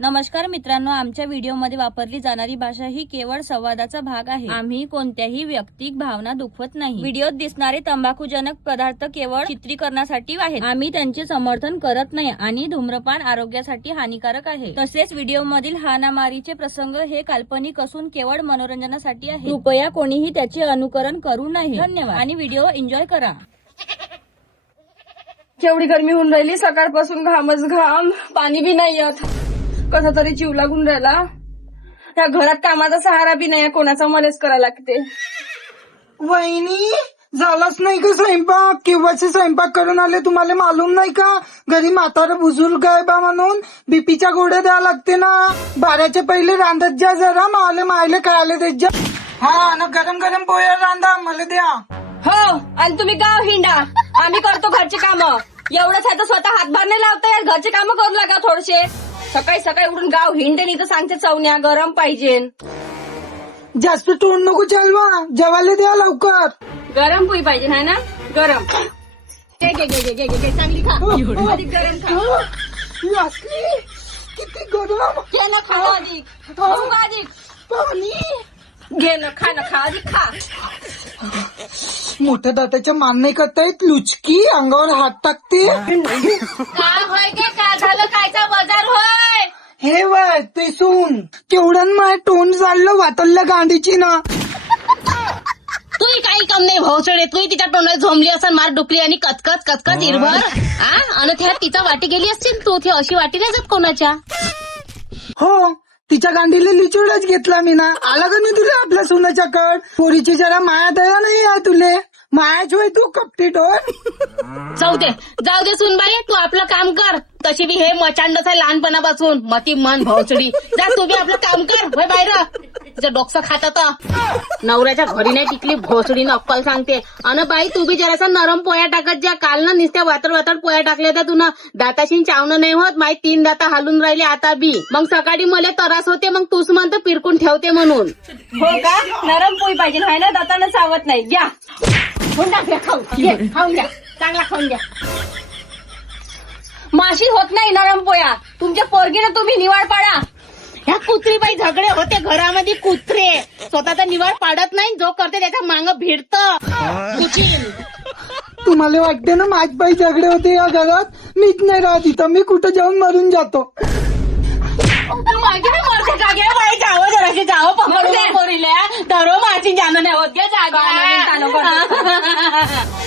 नमस्कार मित्रांनो, आमच्या व्हिडिओमध्ये वापरली जाणारी भाषा ही केवळ संवादाचा भाग आहे. आम्ही कोणत्याही वैयक्तिक भावना दुखवत नाही. व्हिडिओत दिसणारे तंबाखूजनक पदार्थ केवळ चित्रीकरणासाठी आहेत. आम्ही त्यांचे समर्थन करत नाही आणि धूम्रपान आरोग्यासाठी हानिकारक आहे. तसेच व्हिडिओमधील हाणामारीचे प्रसंग हे काल्पनिक असून केवळ मनोरंजनासाठी आहे. कृपया कोणीही त्याचे अनुकरण करू नये. धन्यवाद आणि व्हिडिओ एन्जॉय करा. केवढी गरमी होऊन राहिली, सकाळपासून घामच घाम, पाणी बी नाही येत. कसा तरी जीव लागून राहिला. त्या घरात कामाचा सहारा बी नाही, कोणाचा मलाच करायला लागते. वहिनी झालाच नाही का स्वयंपाक? केव्हाचे स्वयंपाक करून आले तुम्हाला मालूम नाही का? घरी म्हातारं बुजुर्ग आहे बा म्हणून बीपीच्या गोळ्या द्यावं लागते ना. 12च्या पहिले रांधत जा जरा, मायले खायला देत जा. हा ना, गरम गरम पोळ्या रांधा मला द्या. हो, आणि तुम्ही गाव हिंडा, आम्ही करतो घरचे काम. एवढंच आहे तर स्वतः हातभार नाही लावता, घरचे काम करू लागा थोडेसे. सकाळी सकाळी उठून गाव हिंडे नाही तर सांगते चवण्या गरम पाहिजे. जास्त तोंड नको चालवा, जेवायला द्या लवकर. गरम पोळी पाहिजे है ना? गरम घे घे घे घे घे घे, चांगली खा. अधिक गरम खा. यासली, किती गरम. घे ना, खा अधिक, अधिक पाणी घे ना, खा ना, खा अधिक खा. मोठ्या दाताच्या मान नाही करतायत, लुचकी अंगावर हात टाकते. काय होय गे, काय झालं? कायचा बाजार होय? हे वय ते सून केवढं माय तोंड चाललं वातरलं गांडीची ना. तूही काही कम नाही भाऊसडे, तूही तिच्या तोंडात झोंबली असं मार डुकली आणि कचकच कचकच इरभर. आणि त्या तिचा वाटी गेली असतील, तू ती अशी वाटी नाही जात कोणाच्या. हो, तिच्या गांडीला लिचोडच घेतला मी ना. आला का नाही तुला आपल्या सुनाच्या कड? पोरीची जरा माया दया नाही आहे तुले. मायाच होय तू कपटी टोळ. जाऊ दे सुनबाई, तू आपलं काम कर. तशी बी हे मचांडच आहे लहानपणापासून. मती मन भाऊसडी, जा तू बी आपलं काम कर. होय बाहेर तिचं डोकसं खातात. नवऱ्याच्या घरी नाही टिकली भोसडीनं अक्कल सांगते. अन बाई तू बी जरासा नरम पोया टाकत जा. काल ना नुसत्या वातड वातड पोया टाकल्या होत्या तुला. दाताशी चावणं नाही होत, माई 3 दाता हालून राहिले आता बी. मग सकाळी मला त्रास होते, मग तूच म्हणतो पिरकून ठेवते म्हणून. हो का? नरम पोळी पाहिजे आहे ना? दातानं चावत नाही. घ्या हुंडा, घ्या खाऊन घ्या, चांगला खाऊन घ्या. माशी होत नाही नरम पोया. तुमच्या पोरगीनं तुम्ही निवाड पाडा. ह्या कुत्रीबाई झगडे होते घरामध्ये, कुत्रे स्वतःचा निवाड पाडत नाही, जो करते त्याच्या मांग भिडत. तुम्हाला वाटते ना माझ बाई झगडे होते या घरात? मीच नाही राहत इथं, मी कुठं जाऊन मरून जातो. मागे मरते का गे बाई? जावं जराशी जावं पकडून पोरील्या धरो माझी जाणं नाही होत गे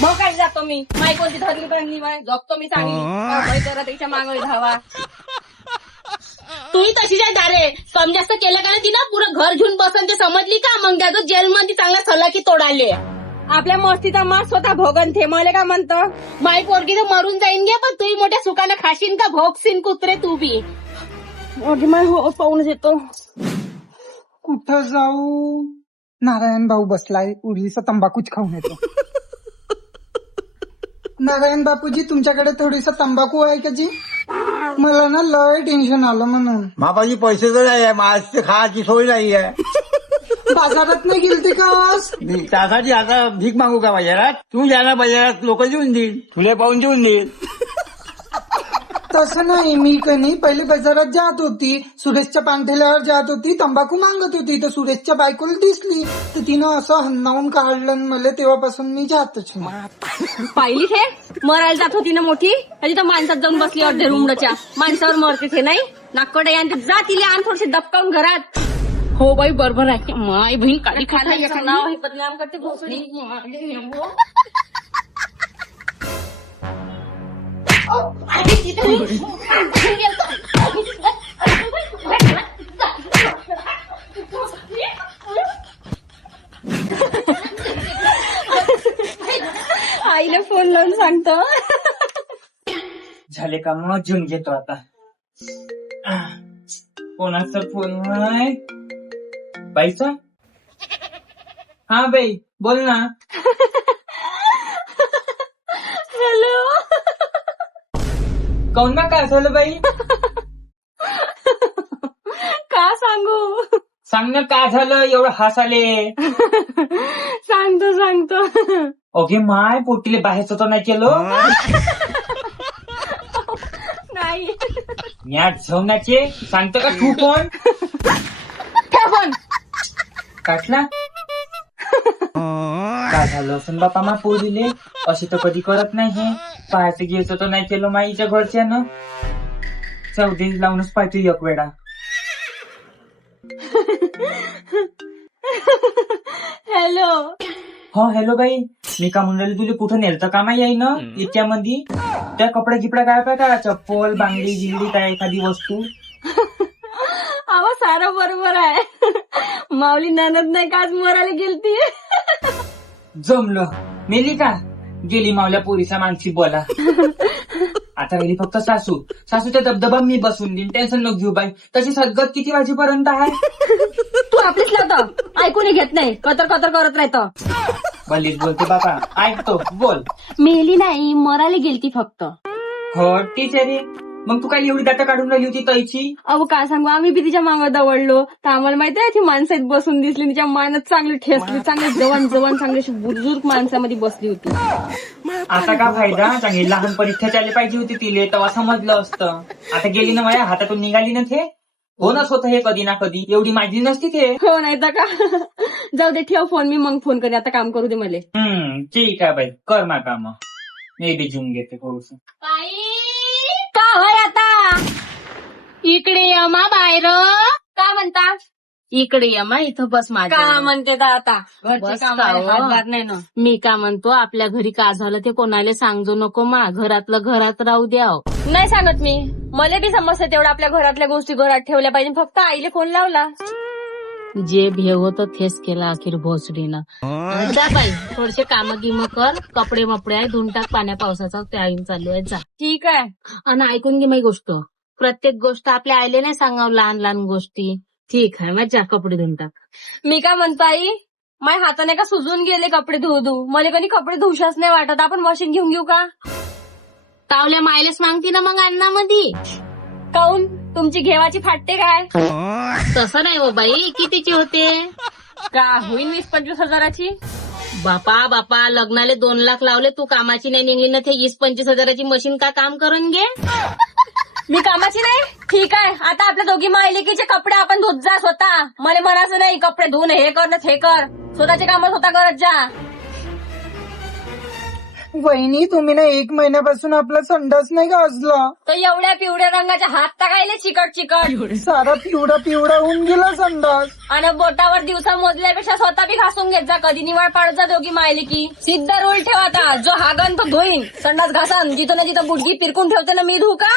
मग काय जातो मी? माई कोणती धरली पण निवाड जगतो मी चांगली. जरा त्याच्या मागे धावा. तूही तशीच आहे दारे. कम जास्त केलं का ना तिनं पुरं घर घेऊन बसन ते समजली का? मग त्याचं जेलमध्ये चांगला सलाकी तोडाले. आपल्या मस्तीचा मास स्वतः भोगन थे. मला काय म्हणतं? माई पोरगी तर मरून जाईन गे, पण तूही मोठ्या सुखानं खाशीन का भोगसीन कुत्रे तू बी. माय हो पाहूनच येतो. कुठं जाऊ? नारायण भाऊ बसलाय, उडीचा तंबाखूच खाऊन येतो. नारायण बापूजी, तुमच्याकडे थोडीसा तंबाखू आहे का जी? मला ना लय टेन्शन आलं म्हणून. मापाची पैसे तर नाही आहे, माझी खायची सोय नाही आहे. बाजारात नाही गेलते का आज? त्यासाठी आता भीक मागू का बाजारात? तू जाणार बाजारात, लोक देऊन देईल, तुले पाहून देऊन देईल. तसं नाही, मी कधी पहिले बाजारात जात होती, सुरेशच्या पांठेल्यावर जात होती, तंबाखू मागत होती, तर सुरेशच्या बायकोला दिसली तर तिनं असं हन्नावून काढलं मला. तेव्हापासून मी जातच नाही. पाहिली हे मरायला जात होती ना मोठी, आणि तर माणसात जाऊन बसली अर्धे रुमडच्या. माणसावर मरते ते नाही नाकडे आणि जा तिला आणि थोडेसे दबकावून घरात. हो बाई बरोबर आहे. माय बहीण काळी खाण्याचं नाव हे बदनाम करते भोसडी. आईला फोन लावून सांगतो. झाले का मग घेऊन घेतो आता. कोणाचा फोन आहे? बाईचा? हा बाई बोल ना. हॅलो. काऊन ना, काय झालं बाई? का सांगू? सांग ना काय झालं, एवढं हसाले. सांगतो. ओके माय पोटीले बाहेर होतो नाही केलो. नाही या झवण्याचे सांगतो का तू कोण ठेव फोन. काटला काय झालं असं बापा मा पोरीले असे तर कधी करत नाही हे पाहायचं घ्यायचं तर नाही केलं माईच्या घरच्यानं चौदे लावूनच पाहिजे एक वेळा हॅलो. हो हॅलो बाई मी का म्हणलं तुला कुठं नेलतं कामा येई ना इतक्या मध्ये त्या कपडे गिपड्या काय पाय का चप्पल बांगडी गिंगडी काय एखादी वस्तू अहो सारं बरोबर आहे. माऊली ननद नाही का आज मरायला गेलती. जमलं मेली का गेली मावल्या पोरीच्या माणशी बोला आता गेली फक्त सासूच्या दबदबा मी बसून देईन टेन्शन नको घेऊ बाई तशी सद्गत किती वाजेपर्यंत आहे तू आपलीच लावतो ऐकून घेत नाही कतर कतर करत राहतो. भलीच बोलते बाबा ऐकतो बोल मेली नाही मरायला गेलती फक्त. हो टीचर मग तू काय एवढी दाटा काढून राहिली होती तैची अहो काय सांगू आम्ही बी तिच्या मागं दवडलो तर आम्हाला माहिती आहे ती माणसात बसून दिसली तिच्या मानत चांगली ठेसली चांगली जवान चांगली अशी बुजुर्ग माणसामध्ये बसली होती. आता का फायदा चांगली लहान परीक्षा चालली पाहिजे होती तिले तेव्हा समजलं असतं आता गेली ना माझ्या हातातून निघाली ना ते होणच होतं हे कधी ना कधी एवढी माझी नसती ते हो नाही तर का. जाऊ दे ठेव फोन मी मग फोन करेन आता काम करू दे मला. ठीक आहे बाई कर ना काम मी बी जेवून घेते थोडस का होय आता इकडे ये मा बाहेर काय म्हणता इकडे ये मा इथं बस माझ्या का म्हणते का आता घरचे बस काम का आहे, हो? हातभार नाही ना. मी का म्हणतो आपल्या घरी का झालं ते कोणाला सांगू नको मा घरातलं घरात राहू द्याव. नाही सांगत मी मला बी समजतं तेवढं आपल्या घरातल्या गोष्टी घरात ठेवल्या पाहिजे फक्त आईले फोन लावला. जे भेव होतं तेच केलं अखेर भोसडीनं. जा बाई थोडेसे काम गिम कर कपडे मपडे आहे धुवून टाक पाण्या पावसाचा टाईम चालू आहे जा. ठीक आहे. आणि ऐकून घे माझी गोष्ट प्रत्येक गोष्ट आपल्या आईले नाही सांगावं लहान लहान गोष्टी. ठीक आहे मग जा कपडे धुवून टाक. मी काय म्हणतो आई माझ्या हाताने का सुजून गेले कपडे धुवू मला कधी कपडे धुशाच नाही वाटत आपण मशीन घेऊन घेऊ का. तावल्या मायलेच मागती ना मग अन्नामध्ये. काऊन तुमची घेवाची फाटते काय. तसं नाही हो बाई कितीची होते का होईन 20-25 हजाराची. बापा लग्नाले 2 लाख लावले तू कामाची नाही निघली ना ते 20-25 हजाराची मशीन का काम करून घे. मी कामाची नाही ठीक आहे आता आपल्या दोघी मायलेकीचे कपडे आपण धुत जा स्वतः मला म्हणायचं नाही कपडे धुवून हे कर ना हे कर स्वतःचे काम स्वतः करत जा. वहिनी तुम्ही ना 1 महिन्यापासून आपला संडास नाही गाजला तर एवढ्या पिवळ्या रंगाच्या हात टाकायले चिकट सारा पिवळा होऊन गेला संडास. आणि बोटावर दिवसा मोजल्यापेक्षा स्वतः बी घासून घेत जा कधी निवड पाडत जा दोघी मायली की. सिद्ध रूल ठेवा आता जो हागन तो धुईन संडास घासन जिथं ना जिथं बुडगी पिरकून ठेवते ना मी धुऊ का.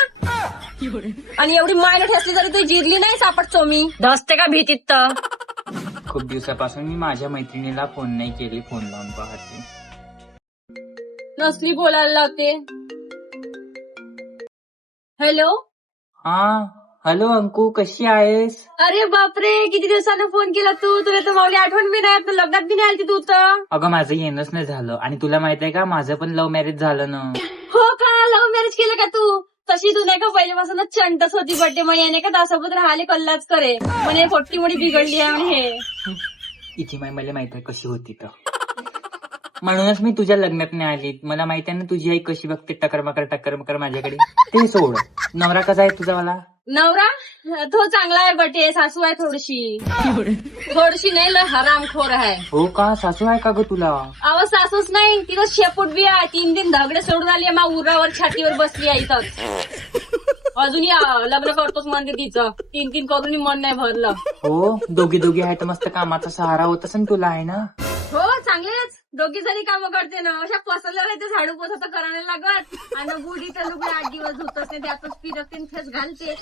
आणि एवढी मायला ठेसली तरी तू जिरली नाही सापडतो मी धसते का भीतीत तर. खूप दिवसापासून मी माझ्या मैत्रिणीला फोन नाही केली फोन लावून पाहते नसली बोलायला लावते. हॅलो हा हॅलो अंकू कशी आहेस अरे बापरे किती दिवसानं फोन केला तू तुला तर माऊली आठवण बी नाही तू लग्नात बी नाही आली तू तर. अगं माझं येणंच नाही झालं आणि तुला माहित आहे का माझं पण लव्ह मॅरेज झालं ना. हो का लव्ह मॅरेज केलं का तू. तशी तू नाही का पहिल्यापासूनच चंटच होती बड्डे म्हणे नाही का दासोबत राहिले कल्लाच करे म्हणे पोट्टी मोठी बिघडली आहे म्हणे हे. इथे मला माहित आहे कशी होती तर म्हणूनच मी तुझ्या लग्नात नाही आली. मला माहित आहे ना तुझी आई कशी बघते टकर मकर माझ्याकडे. ते सोड नवरा कसा आहे तुझा मला. नवरा तो चांगला आहे बटे सासू आहे थोडीशी नाही लय हरामखोर आहे. हो का सासू आहे का ग तुला. अहो सासूच नाही तिथं शेपूट बी आहे 3 धगडे सोडून आली आहे मा उरावर छातीवर बसली आहे इथं. अजूनही लग्न करतोच म्हणते तिचं 3 करून मन नाही भरलं. हो दोघी आहे तर मस्त कामाचा सहारा होत असेल तुला आहे ना. हो चांगलेच दोघी जणी कामं करते ना अशा पसरल्या राहते झाडू पोछा करायला लागत आणि बुडीच्या लुगडे 8 दिवस धुतच नाही त्यातच फिरकते फेस घालते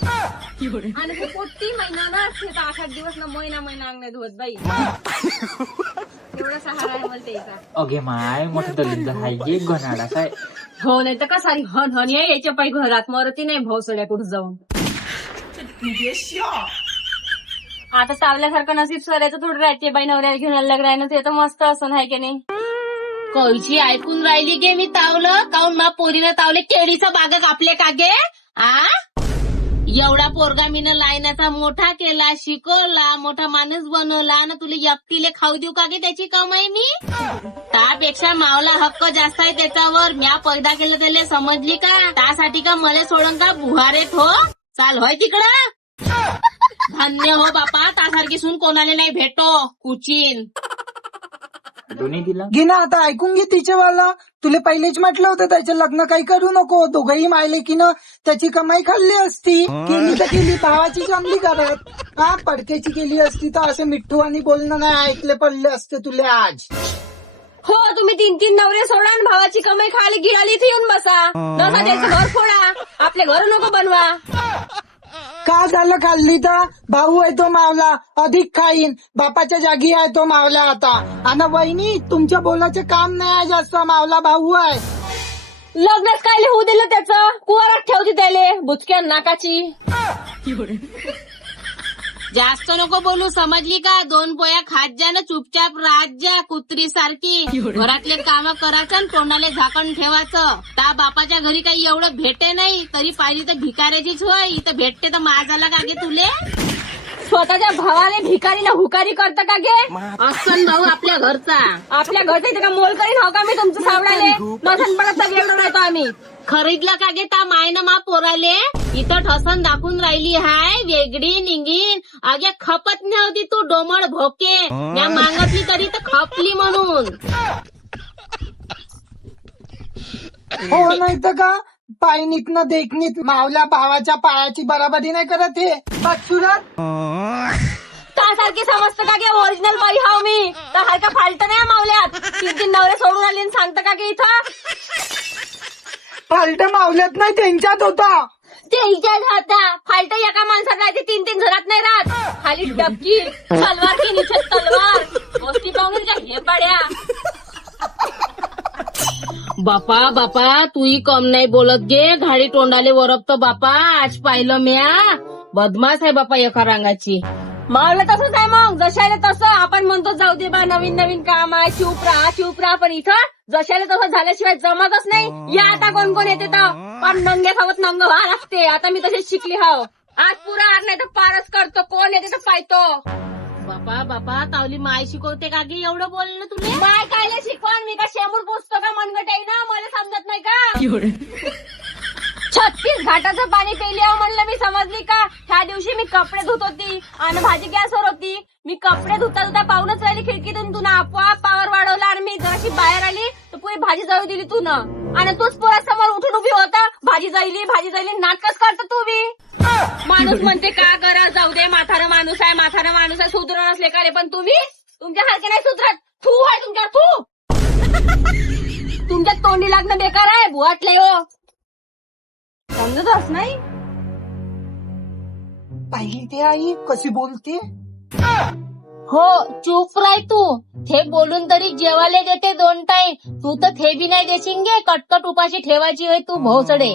आणि ते पोट्टी महिना ना 8 दिवस ना महिना अंगणे धुवत बाई. एवढा सहारा आहे मला त्याचा. अगे माय मोठं दलिंद आहे घनाडा काय. हो नाही तर का सारी हन हन यायच्या पायी घरात मरती नाही भोसड्या कुठं जाऊन. आता सावल्यासारखं नसीब स्वरायचं थोडं राहते बाई नवऱ्याला घेऊन अलग राहणं ते तर मस्त असं आहे की नाही. कळची ऐकून राहिली गे मी तावलं काऊन मा पोरीनं तावले केळीचा बागा कापले कागे. एवढा पोरगा मीनं लायनाचा मोठा केला शिकवला मोठा माणूस बनवला ना तुला एकटीले खाऊ देऊ कागे त्याची कमाई मी. त्यापेक्षा मावला हक्क जास्त आहे त्याच्यावर. म्या पैदा केलं त्याला समजली का त्यासाठी का मला सोडून का बुहारेत हो. चाल होय तिकडं. धन्य हो बापा, त्यासारखी सून कोणाला नाही भेटो. कुचीन दोन्ही दिला. घे ना आता ऐकून घे तिच्यावाला. तुला पहिलेच म्हटलं होतं त्याचं लग्न काही करू नको. दोघंही मायलेकीनं त्याची कमाई खाल्ली असती. केली तर केली, भावाची जमली करत. हा, पडक्याची केली असती तर असे मिठ्ठू आणि बोलणं नाही ऐकले पडले असते तुला आज. हो, तुम्ही 3-3 नवरे सोडा आणि भावाची कमाई खायला गिळाली इथे येऊन बसा. नसा त्याचं घर फोडा, आपले घर नको बनवा. का झालं खाल्ली तर? भाऊ आहे तो मावला, अधिक खाईन. बापाच्या जागी आहे तो मावला आता. आणि वहिनी, तुमच्या बोलाचं काम नाही आहे जास्त, मावला भाऊ आहे. लग्नच काय होऊ दिलं त्याचं? कुवारात ठेवती त्याले बुचक्या नाकाची. जास्त नको बोलू, समजली का? 2 पोया खात जा ना, चुपचाप राहत जा कुत्री सारखी. घरातले काम करायचं आणि तोंडाले झाकण ठेवायचं. त्या बापाच्या घरी काही एवढं भेटे नाही, तरी पाहिली तर भिकाऱ्याचीच होय. इथं भेटते तर माझाला का गे तुले? स्वतःच्या भावाले भिकारीला हुकारी करतं का गे? अस्सन भाऊ आपल्या घरचा. आपल्या घरचं इथे का मोल करीन हो का मी तुमचं सावडाले? नसनपणात सगळीकडे राहतो आम्ही. खरीदला का गे ता मायनं मा पोराले? इथं ठसन दाखवून राहिली हाय वेगळी निघीन. अगे खपत नव्हती तू डोमळ भोके. म्या मागतली तरी तर खपली म्हणून. हो नाही तर का? पायनीतनं देखनीत मावल्या भावाच्या पायाची बराबरी नाही करत हे. बघ सुरत, त्यासारखी समजतं का गे? ओरिजिनल बाई हाव मी. तर हलका फालतं नाही मावल्यात. 3-3 नवरे सोडून आले आणि सांगतं का गे इथं? फालट मावल्यात नाही त्यांच्यात होता. ते इजाज होता. फालतं एका माणसात राहते, 3-3 घरात नाही राहत. खाली डबकी तलवार की निछत तलवार. गोष्टी पाहून जा हे पड्या. बापा बापा तूही कम नाही बोलत गे. घाडी तोंडाले वरपतो बापा. आज पाहिलं म्या. बदमाश आहे बापा एका रांगाची. मावलं तसंच आहे मग. जशाले तसं आपण म्हणतो जाऊ दे बा, नवीन नवीन काम आहे, चूप राहा. पण इथं जशाले तसं झाल्याशिवाय जमतच नाही. या आता कोण कोण येते तर पण नंगे खावत नंग व्हा लागते. आता मी तशीच शिकली हाव. आज पुरा आज नाही तर पारच करतो. कोण येते तर पाहतो. बापा बापा तावली माय शिकवते का गे एवढं बोलणं तुले? माय कायले शिकवण? मी का शेमूड पुसतो का मनगट आहे ना? मला समजत नाही का? 36 घाटाचं पाणी पेल्यावर म्हणलं मी, समजली का? ह्या दिवशी मी कपडे धुत होती आणि भाजी गॅसवर होती. मी कपडे धुता धुता पाहूनच राहिली खिडकीतून. तू आपोआप पावर वाढवला आणि मी जराशी बाहेर आली तर पुरी भाजी जळू दिली तू न. आणि तूच पोरासमोर उठून उभी होता. भाजी जळली नाटकच करतो तू बी. माणूस म्हणते का करा, जाऊ दे, म्हातारा माणूस आहे, सुधरण असले का रे? पण तुम्ही तुमच्या सारखे नाही सुधरत. थू आहे तुमच्या, थू. तुमच्या तोंडी लागणं बेकार आहे, बुवाटले हो. समजतच नाही. पाहिली ते आई कशी बोलते. हो चूप राय तू. थे बोलून तरी जेवायला देते 2 टाइम. तू तर थे बी नाही देशील गे. कटकट उपाशी ठेवायची होय तू भोसडे.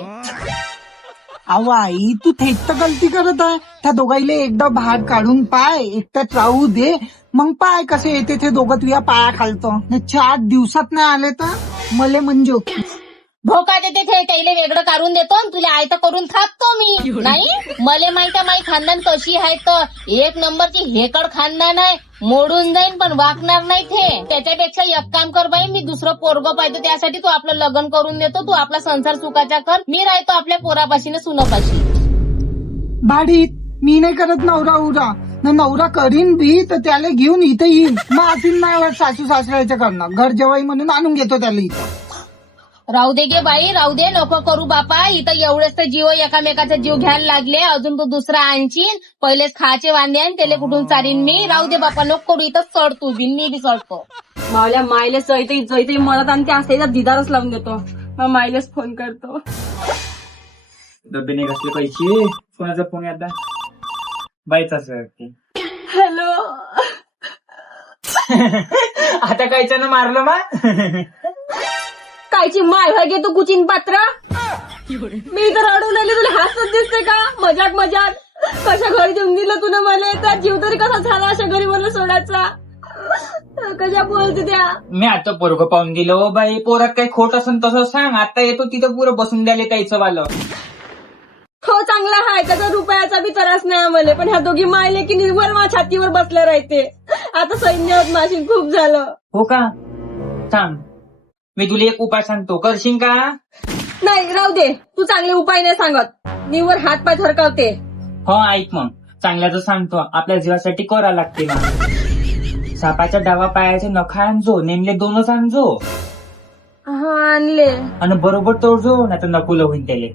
अहो आई, तू थेट तर गलती करत आहे. त्या दोघाईले एकदा बाहेर काढून पाय, एकटाच राहू दे. मग पाय कसे येते ते दोघं तुझ्या पाया खालतो. 4 दिवसात नाही आले तर मले म्हणजे भोका देते थे त्याला वेगळं काढून देतो आणि तुला आयतं करून थापतो मी. नाही मले माहिती माई खानदान कशी आहे तर 1 नंबरची हेकड खानदान आहे. मोडून जाईन पण वाकणार नाही थे. त्याच्यापेक्षा एक काम कर बाई, मी दुसरं पोरगं पाहिजे. त्यासाठी तू आपलं लग्न करून देतो. तू आपला संसार सुखाचा कर. मी राहतो आपल्या पोरापाशी न सुनापाशी. भाडीत मी नाही करत नवरा उरा. नवरा करीन बी तर त्याला घेऊन इथे येईन. मग आतील नाही सासू सासऱ्याचं करणं. घर जेवाई म्हणून आणून घेतो त्याला इथं. राहू दे गे बाई, राहू दे, नको करू बापा. इथं एवढेच तर जीव एकामेकाचा जीव घ्यायला लागले. अजून तू दुसरा आणशील. पहिलेच खायचे वांदे आणि त्याला कुठून चारीन मी. राहू दे बापा, नको करू. इथं चढ तू बी, मी बी चढतो. मावल्या मायले जैते मदत आणि त्या असते दिदारच लावून देतो. मग मायलेच फोन करतो. डब्बे नाही घातले पैसे. कोणाचा फोन आता? बाईचा सर. हॅलो. आता कायच्यानं मारलं मा? कायची माय व्हाय गे तू कुचिन पात्र. मी तर रडून आली. तुला हसत दिसते का? मजाक कशा घरी देऊन दिलं तुला मला. त्या जीव तरी कसा झाला अशा घरी मला सोडायचा. कशा बोलते त्या. मी आता पोरगं पाहून गेलो बाई. पोरात काही खोट असेल तसं सांग. आता येतो तिथं पुरं बसून द्याले त्याचं वालं. हो चांगला हाय, त्याचा रुपयाचा बी त्रास नाही आम्हाला. पण ह्या दोघी मायले की निर्भर मा छातीवर बसल्या राहते. आता सैन्यात माशीन खूप झालं. हो का? सांग, मी तुला एक उपाय सांगतो, करशील का? नाही राहू दे. तू चांगले उपाय नाही सांगत. नीवर हात पाय थरकावते. हो ऐक मग, चांगल्याचं सांगतो, आपल्या जीवासाठी करा लागते ना. सापाच्या डावा पायाचे नखा आणजो, नेमले 2च आणजो हा आणले. आणि बरोबर तोडजो, नाही तर नकुल होईल त्याले.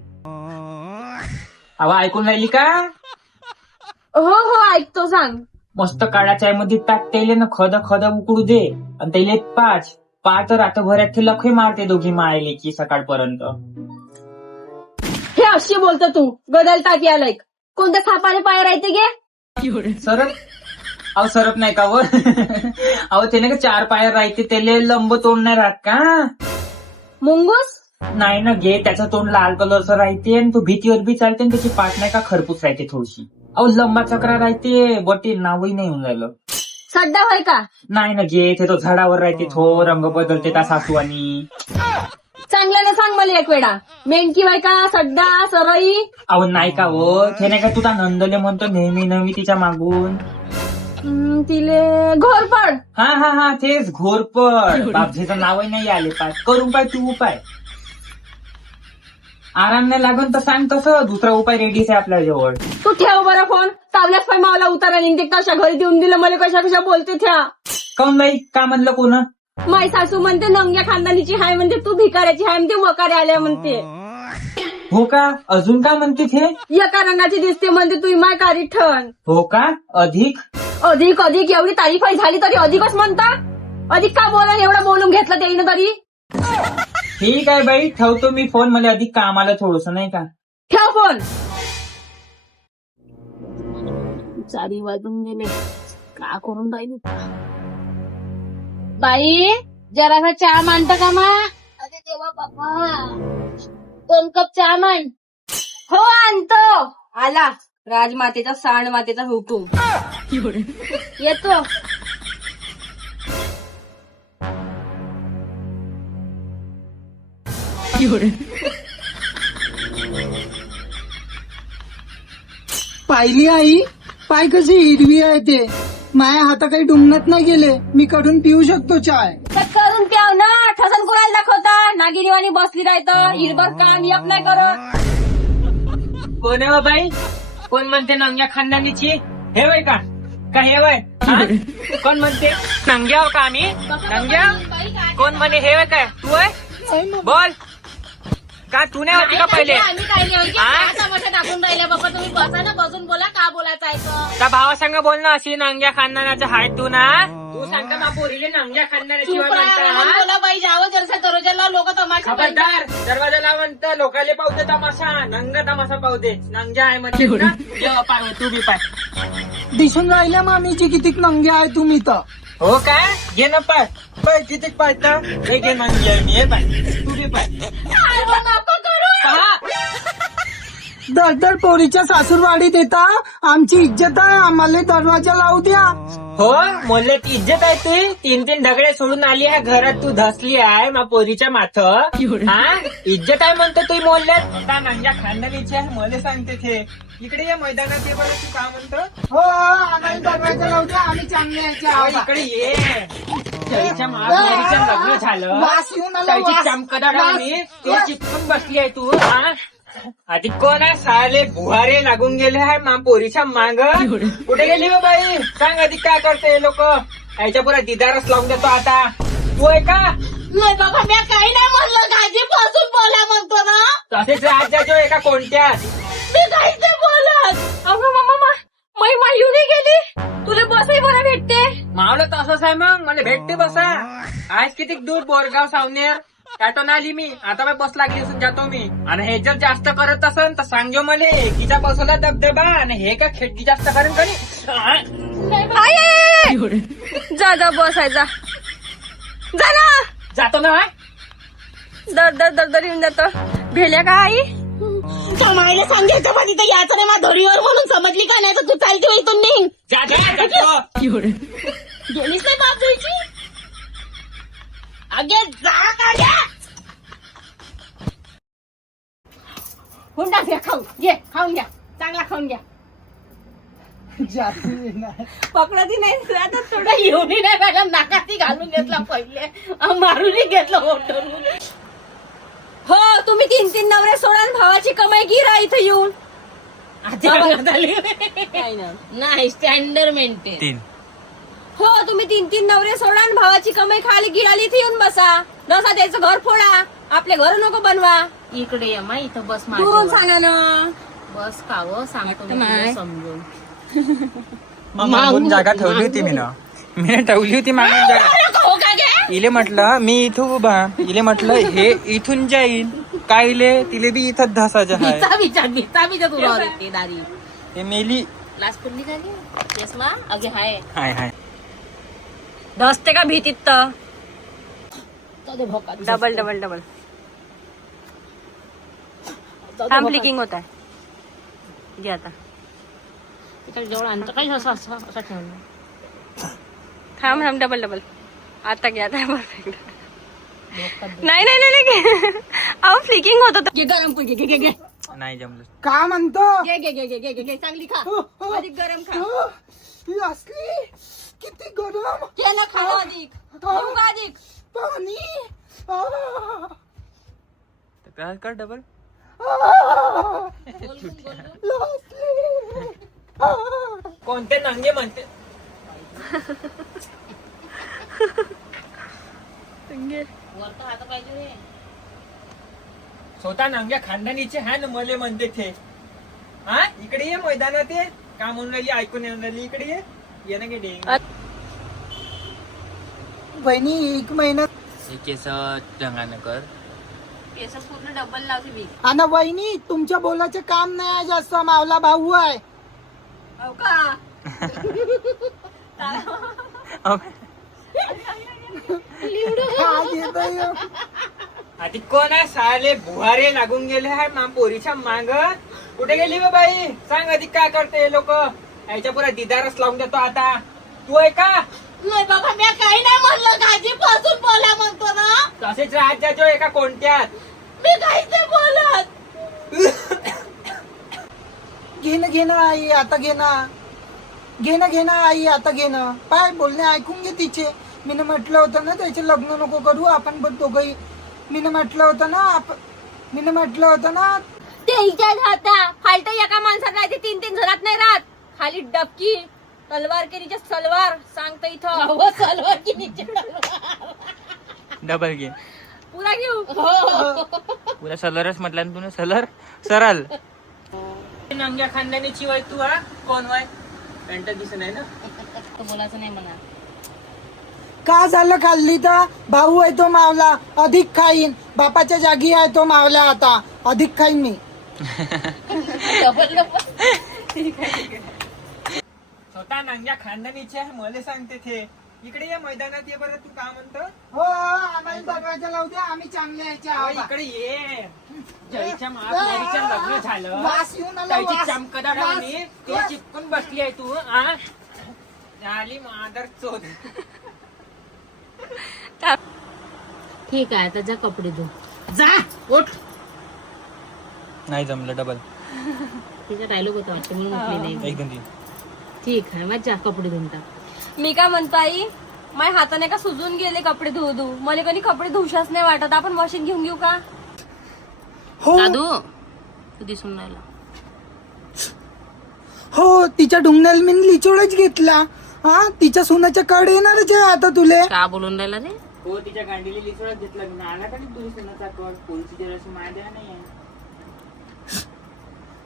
अवा ऐकून राहिली का? हो हो ऐकतो, सांग. मस्त काळा चाय मध्ये टाक त्याले ना, खद खद उकडू दे आणि त्याले पाच रात्रभरात ते लखे मारते दोघी मायले की सकाळपर्यंत. हे अशी बोलतो तू, गदल टाकी आलाय. कोणत्या सापाने पाय राहते गे? सरप अहो सरप नाही का वर? अहो ते नाही का 4 पाय राहते, त्याले लंब तोंड नाही राहत का? मुंगूस? नाही ना घे, त्याचं तोंड लाल कलरचं राहते आणि तो भीतीवर बी चालते आणि त्याची पाठ नाही का खरपूस राहते थोडीशी. अहो लंबा चक्रा राहते, बटे नावही नाही होऊन राहिलं. सड्डा होय का? नाही ना घे, ते तो झाडावर राहते, थो रंग बदलते त्या सासूवानी. चांगल्याने सांग मला एक वेळा, मेंढकी होय का, सड्डा, सरई? अहो नाही का हो, ते नाही का तुझा नंदले म्हणतो नेहमी तिच्या मागून. तिले घोरपड. हा तेच घोरपड. बापजीचं नावही नाही आले पाय. करून पाय तू उपाय. आराम नाही लागून तर सांग तसं, दुसरा उपाय रेडीच आहे आपल्या जवळ. तू ठेव बरं फोन. तावल्याच पाय मावला उतारा निघते, कशा घरी देऊन दिलं मला, कशा बोलते त्या. काऊन बाई, का म्हणलं कोण? माई सासू म्हणते नंग्या खानदानीची हाय, म्हणते तू भिकाऱ्याची हाय, म्हणते वकारे आल्या म्हणते. हो का? अजून का म्हणते ते? एका रंगाची दिसते म्हणते, तू माय कारी ठण. हो का? अधिक एवढी तारीफ झाली तरी अधिकच म्हणता? अधिक का बोला, एवढं बोलून घेतलं त्याईनं तरी. ठीक आहे बाई, ठेवतो मी फोन, मला अधिक कामाला थोडस नाही का. ठेव फोन. 4 वाजून गेले, का करून राहिली? बाई जरासा चहा मांडता का मा? अरे देवा बाबा, 2 कप चहा मांड. हो आणतो. आला राजमातेचा सांडमातेचा हुकूम. येतो. पाहिली आई, पाय कशी हिरवी आहे ते. माझ्या हाता काही डुमणत नाही गेले, मी कडून पिऊ शकतो चाय. तर करून प्याव ना, ठसन कुणाला दाखवता. नागिनीवाणी बसली राहतं, हिरभर काम यप नाही करत. कोण आहे बाई? कोण म्हणते नंग्या खानदानीची? हे वय का हे वय? कोण म्हणते नंग्या? हो का आम्ही नंग्या? कोण म्हणे हे वय काय? तू आहे? बोल का, तू नाही होती का पहिले? आम्ही काय नाही, काय तमाशा टाकून राहिल्या बाबा. तुम्ही बसा ना, बसून बोला, का बोलायचं आहे तर. त्या भावासंग बोल ना, अशी नंग्या खानदानाचं हाय तू ना. तू सांगता ना पोरीले नंग्या खानदानाची चुप राहा, बोला बाई, जावं जरसा दरोजाला, लोक तमाशा पाहतात. खबरदार, दरवाजा लावंत लोकाले पावते तमाशा, नंग तमाशा पावते. नंग्या आहे म्हणजे ना, जेव्हा पाय तू बी पाय. दिसून राहिल्या मामीची किती नंगे आहे तुम्ही तर. हो काय? घे ना पाय, पाय किती पायता हे घे नंग्या मी, हे पाय तू बी पाय. दर पोरीच्या सासूरवाडीत येता, आमची इज्जत आहे, आम्हाला दरवाजा लावू द्या. हो मोल्ले इज्जत आहे तुझी. 3 ढगडे सोडून आली आहे घरात, तू धसली आहे मा पोरीच्या माथ. हा इज्जत आहे म्हणतो तू मोल्ल्यात. आता नंग्या खानदानीची आहे मला सांगते ते. इकडे ये मैदानात ये बरं, तू का म्हणतो? हो आम्हाला दरवाजा लावू द्या, आम्ही चांगले यायचे. इकडे ये. त्याच्या महापोरीचं लग्न झालं, वास येऊन आला, त्याची वास. चमकदाराने ते चिपकून बसली आहे तू. हा आधी कोण आहे? साले बुहारे लागून गेले आहे मा पोरीच्या माग. कुठे गेली हो बाई? सांग आधी काय करते लोक. याच्या पुरा दिदारच लावून देतो आता. तू आहे का? नाही बाबा, मी काही नाही म्हणलं, गाजी बसून बोला म्हणतो ना. तसेच राज्याच्या एका कोणत्याच मी काहीच नाही बोलत. अगं मामा, मै मायुनी गेली. तुला बसही बरं भेटते. मावलं तसंच आहे मग, मला भेटते बसा. आज किती दूर बोरगाव सावनेर कॅटोन आली मी, आता मी बस लागली असून जातो मी. आणि हे जर जास्त करत असन तर सांगो मला, एकीचा बसवला दबदबा आणि हे का खेटकी जास्त करेन कधी. जा बसायचा. जा ना. जातो ना. दर येऊन जातो. भेल्या का आई? मायला सांगायचं पण इथं याचं नाही, मा धरीवर म्हणून समजली का नाही, तर तू चालते इथून निघ. जातो. गेलीच नाही बाप जायची. अगे जा का गे. हुंडा घ्या, खाऊ घे, खाऊन घ्या, चांगला खाऊन घ्या. पकडती नाही आता, थोडं येऊनही नाही पाहिजे, नाकाती घालून घेतला पहिले, मारूनही घेतलं ओटून. हो तुम्ही 3 नवरे सोडा आणि भावाची कमाई गिरा इथं येऊन. नाही स्टँडर्ड मेंटेन. हो तुम्ही 3 नवरे सोडा आणि भावाची कमाई खाली गिराली इथे येऊन बसा. नसा त्याचं घर फोडा, आपले घर नको बनवा. इकडे ये मा, इथं बस दुरून माझ्या सांगा ना. बस काव सांगतो मी नाही. तुला समजून. मागून जागा ठेवली होती मी ठेवली होती मागून जागा. हो का गे? इले म्हटलं मी इथं उभा, इले म्हटलं हे इथून जाईल काय इले तिले बी इथंच धसायचं आहे. भीता तुला रे दारी हे मेली. लास्ट पुरली झाली येस मा अगे हाय. हाय हाय. धसते का भीतीत तर. भोका डबल डबल डबल थांब क्लिकिंग होत आहे. घे आता. तिकडे जवळ आणतं काही असं असं असं ठेवलं. थांब थांब डबल डबल. आता घे आता परफेक्ट. नाही नाही नाही घे. अहो फ्लिकिंग होत होतं. घे गरम घे घे घे घे नाही जमलं. का म्हणतो घे घे घे घे घे घे चांगली खा. अधिक गरम खा. ही असली किती गरम केलं खाणं अधिक. येऊ का अधिक. पाणी काय कर डबल. कोणते नंगे म्हणते वरतं हात पाहिजे रे. स्वतः नंग्या खानदानीचे आहे ना मले म्हणते ते. हा इकडे ये मैदानात ये. का म्हणून राहिली ऐकून येऊन राहिली. इकडे ये ना गेले. बहिणी 1 महिना हे केस जंगानं कर. केस पूर्ण डबल लावते मी. आणि वहिनी तुमच्या बोलाचे काम नाही आहे जास्त. मावला भाऊ आहे. हो का. आज येतोय. आधी कोण आहे साले बुहारे लागून गेले आहे पोरीच्या मांग. कुठे गेली बा बाई सांग आधी काय करते लोक. याच्या पुरा दिदारच लावून देतो आता. तू आहे का. नाही बाबा मी काही नाही म्हणलं. गाजी पासून बोला म्हणतो ना. तसेच राज्याच्या एका कोणत्यात. मी काहीच नाही बोलत. घेणं आई आता घेणं आई आता घेणं. पाय बोलणे ऐकून घे तिचे. मीनं म्हटलं होतं ना त्याचे लग्न नको करू आपण पण दोघंही. मीनं म्हटलं होतं ना ते हिच्यात राहता फालतं एका माणसात राहते 3 जणात नाही राहत. खाली डबकी तलवार केलीच्या सलवार सांगता इथं. सलवार की नीचे डबल घे. पुरा घेऊ. पुरा सलरच म्हटलं ना तुला. सलर सरल. नंग्या खानदानीची वय तू. हा कोण वय पेंट दिसत नाही ना. बोलायचं नाही म्हणा. का झालं खाल्ली तर. भाऊ आहे तो मावला अधिक खाईन. बापाच्या जागी आहे तो मावला आता अधिक खाईन मी. डबल डबल स्वतः नंग्या खानदानीचे आहे मला सांगते ते. इकडे ये मैदानात ये बरं. तू काय म्हणतो. हो आम्हाला दरवाजा लावू द्या. आम्ही चांगले यायचे आहोत. इकडे ये. जयच्या महापुरीचं लग्न झालं. वास येऊन आला, त्याची वास. चमकदाराने ती चिपकून बसली आहे तू. आ झाली मादर चोद. ठीक आहे आता जा कपडे धु. जा उठ. नाही जमलं डबल. तिचा डायलॉग होता वाटतं म्हणून उठली नाही. 1 2 3. ठीक आहे मग जा कपडे धुवून टाक. मी काय म्हणतो आई माझ्या हाताने का सुजून गेले कपडे धुवू. मला कधी कपडे धुशाच नाही वाटत. आपण मशीन घेऊन घेऊ का. हो दादू तू दिसून राहिला. हो तिच्या ढुंगण्याला मी लिचोडच घेतला. हा तिच्या सोन्याच्या कड येणारच आहे आता तुले. का बोलून राहिला रे. हो तिच्या गांडीला लिचोडच घेतला मी. आला का नाही तुझी सोनाचा कड. पोलीसची जराशी माया नाही.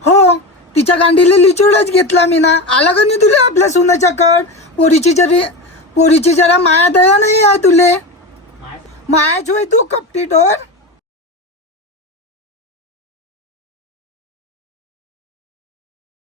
हो तिच्या गांडीला लिचोडच घेतला मी ना. आला का नाही तुला आपल्या सोन्याच्या कड. पोरीची जरा माया दया नाही आहे तुले. मायाच होय तू कपटी डोर.